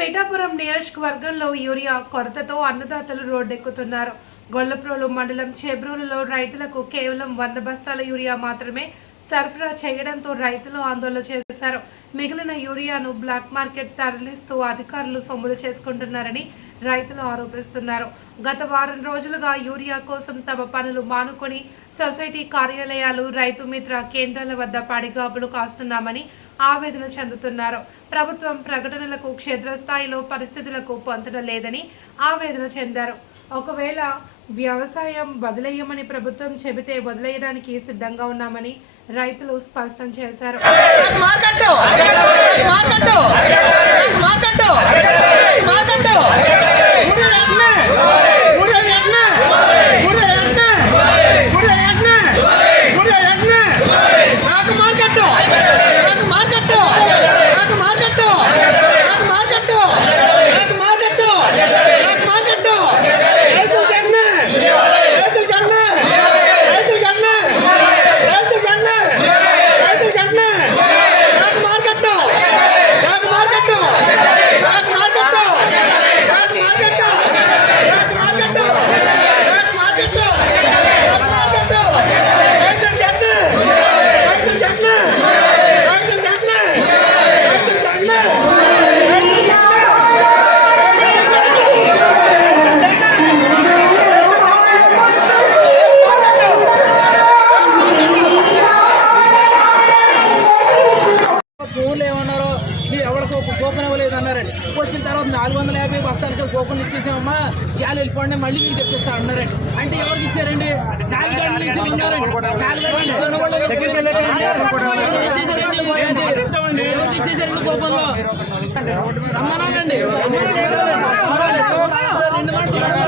పిఠాపురం నియోజకవర్గంలో యూరియా కొరతతో అన్నదాతలు రోడ్డెక్కుతున్నారు. గొల్లప్రోలు మండలం చేబ్రోలులో రైతులకు కేవలం వంద బస్తాల యూరియా మాత్రమే సరఫరా చేయడంతో రైతులు ఆందోళన చేశారు. మిగిలిన యూరియాను బ్లాక్ మార్కెట్ తరలిస్తూ అధికారులు సొమ్ములు చేసుకుంటున్నారని రైతులు ఆరోపిస్తున్నారు. గత వారం రోజులుగా యూరియా కోసం తమ పనులు మానుకొని సొసైటీ కార్యాలయాలు రైతు మిత్ర కేంద్రాల వద్ద పడిగాపులు కాస్తున్నామని ఆవేదన చెందుతున్నారు. ప్రభుత్వం ప్రకటనలకు క్షేత్రస్థాయిలో పరిస్థితులకు పొంతన లేదని ఆవేదన చెందారు. ఒకవేళ వ్యవసాయం వదిలేయమని ప్రభుత్వం చెబితే వదిలేయడానికి సిద్ధంగా ఉన్నామని రైతులు స్పష్టం చేశారు మార్కెట్ మార్కెట్ మార్కెట్ మార్కెట్ ఊరే ఎట్నే ఊరే ఎట్నే ఊరే ఎట్నే ఊరే ఎట్నే ఊరే ఎట్నే నాకు మార్కెట్ నాకు మార్కెట్ నాకు మార్కెట్ నాకు మార్కెట్ నాకు మార్కెట్ నాకు మార్కెట్ రైతులు కన్నే రైతులు కన్నే రైతులు కన్నే రైతులు కన్నే రైతులు కన్నే నాకు మార్కెట్ నాకు మార్కెట్ నాకు మార్కెట్ నాకు మార్కెట్ నాకు మార్కెట్ నాకు మార్కెట్ నాకు మార్కెట్ రైతులు కన్నే రైతులు కన్నే రైతులు కన్నే రైతులు కన్నే రైతులు ఫోన్లు ఏమన్నారో మీరు ఎవరికి ఒక కూపన్ ఇవ్వలేదు అన్నారండి వచ్చిన తర్వాత నాలుగు వందల యాభై కూపన్ ఇచ్చేసామమ్మా ఇవాళ వెళ్ళిపోండి మళ్ళీ మీకు తెప్పిస్తా అన్నారండి అంటే ఎవరికి ఇచ్చారండి నాలుగు గంటల నుంచి ఉన్నారండి నాలుగు గంటల నుంచి ఉన్న వాళ్ళకి ఎవరికి ఇచ్చేసారండి పోయేది? ఎవరికి ఇచ్చేసారండి కూపన్లో రమ్మన్నారండి రెండు మాటలు ఎవరికి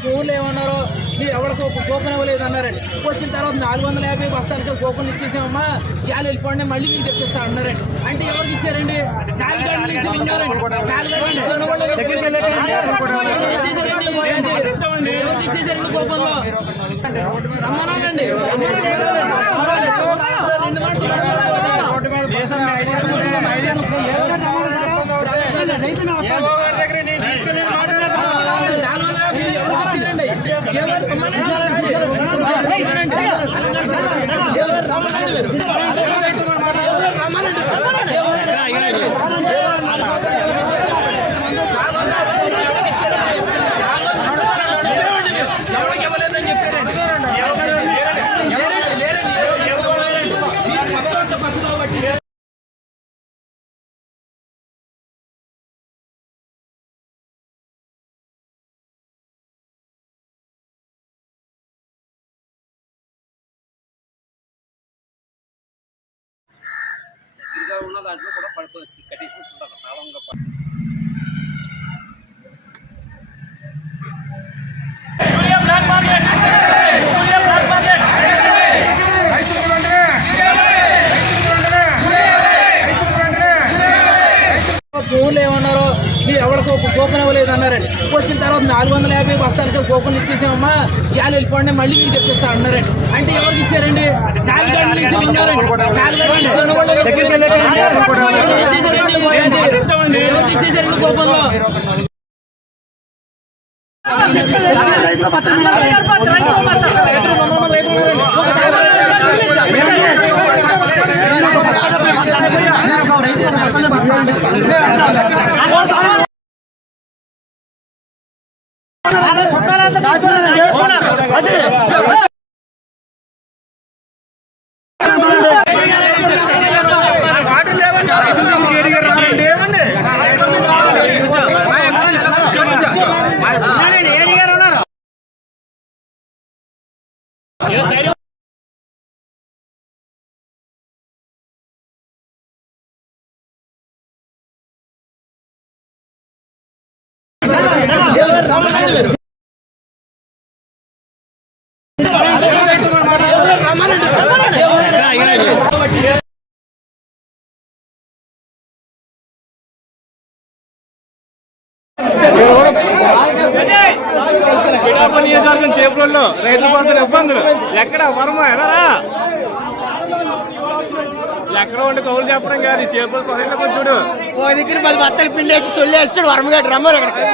ఫోన్లు ఏమన్నారో? మీరు ఎవరికి ఒక కూపన్ ఇవ్వలేదు అన్నారండి వచ్చిన తర్వాత నాలుగు వందల యాభై బస్తాలకి కూపన్ ఇచ్చేసామమ్మా. ఇవాళ వెళ్ళిపోండి మళ్ళీ మీకు తెప్పిస్తా అన్నారండి అంటే ఎవరికి ఇచ్చారండి? నాలుగు గంటల నుంచి ఉన్నారండి నాలుగు గంటల నుంచి ఉన్న వాళ్ళకి ఎవరికి ఇచ్చేసారండి కూపన్లో? రమ్మన్నారండి దాంట్లో కూడా పడిపోతుంది కట్టేసి ఉంటుంది తాళంగా ఫోన్లు ఏమన్నారో? ఎవరికి ఒక కూపన్ ఇవ్వలేదు అన్నారండి. వచ్చిన తర్వాత నాలుగు వందల యాభై బస్తాలకి కూపన్ ఇచ్చేసామమ్మా ఇవాళ వెళ్ళిపోండి మళ్ళీ మీకు తెప్పిస్తా అన్నారండి. అంటే ఎవరికి ఇచ్చారండి? నాలుగు గంటల నుంచి ఉన్నారండి నాలుగు ఇచ్చేసారండి కూపన్లో? వాటర్ లేవండి పిఠాపురం నియోజకవర్గం చేపల్లో రైతులు పడుతున్న ఇబ్బందులు ఎక్కడ వరమ ఎనరా ఎక్కడ ఉండి కౌలు చెప్పడం కాదు ఈ చేపల సొసైటీలో చూడు ఓ దగ్గర పది బత్తలు పిండేసి సొల్లేస్తాడు వరమగాడు రమ్మరు అక్కడికి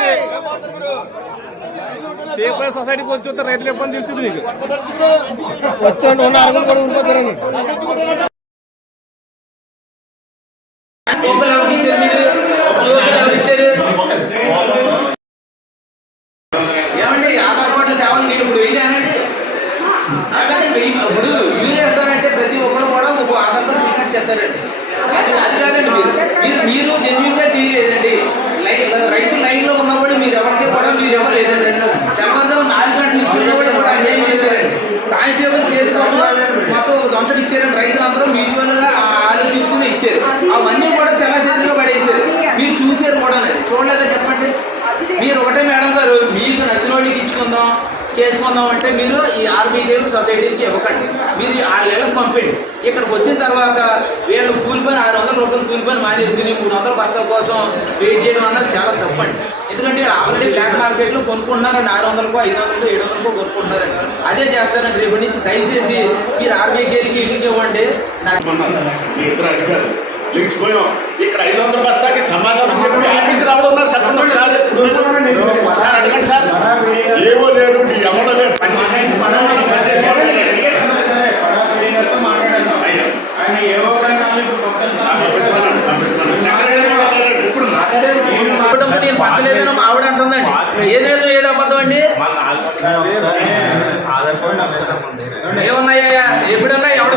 చేపల సొసైటీకి వచ్చి రైతులు ఇబ్బంది తెలుస్తుంది నీకు వస్తుంటే ఉన్న అరుగులు కూడా ఎవరికి ఇచ్చారు మీరు. గొప్పలు ఎవరు ఇచ్చారు. ఏమండి ఆధార్ కార్డులు తేవాలి మీరు ఇప్పుడు వెయ్యి అనండి వెయ్యి ఇప్పుడు యూజ్ చేస్తారంటే ప్రతి ఒక్కరు కూడా ఒక ఆధార్ కార్డు చేస్తారండి అది అది కాదండి మీరు. మీరు మీరు జెన్యున్గా చేయలేదండి. రైతు లైన్లో ఉన్నప్పుడు మీరు ఎవరికి కూడా మీరు ఎవరు లేదండి. తెల్లవారుజాము నాలుగు గంటల నుంచి చేసుకుందాం అంటే మీరు ఈ ఆర్బీఐ సొసైటీకి ఇవ్వకండి. మీరు వాళ్ళ ఇళ్ళకి పంపండి ఇక్కడికి వచ్చిన తర్వాత వీళ్ళు కూలి పని ఆరు వందల రూపాయలు కూలి పని మానేసుకుని మూడు వందల బస్తాల కోసం వెయిట్ చేయడం అన్నది చాలా తప్పండి. ఎందుకంటే ఆల్రెడీ బ్లాక్ మార్కెట్లో కొనుక్కుంటున్నారండి. ఆరు వందలకు ఐదు వందలకు ఏడు వందలకు కొనుక్కుంటున్నారండి. అదే చేస్తారండి. రేపటి నుంచి దయచేసి మీరు ఆర్బీఐ గారికి ఇంటికి ఇవ్వండి. ఇక్కడ ఐదు వందల బస్తాకి సమాధానం చెప్పి ఆఫీస్ రావడం ఉన్నారు. చెప్పండి ఆవిడ అంటుందండి. ఏదేదో ఏదో ఏది అబద్ధం అండి ఏమున్నాయ్యా? ఎప్పుడన్నా ఎవడ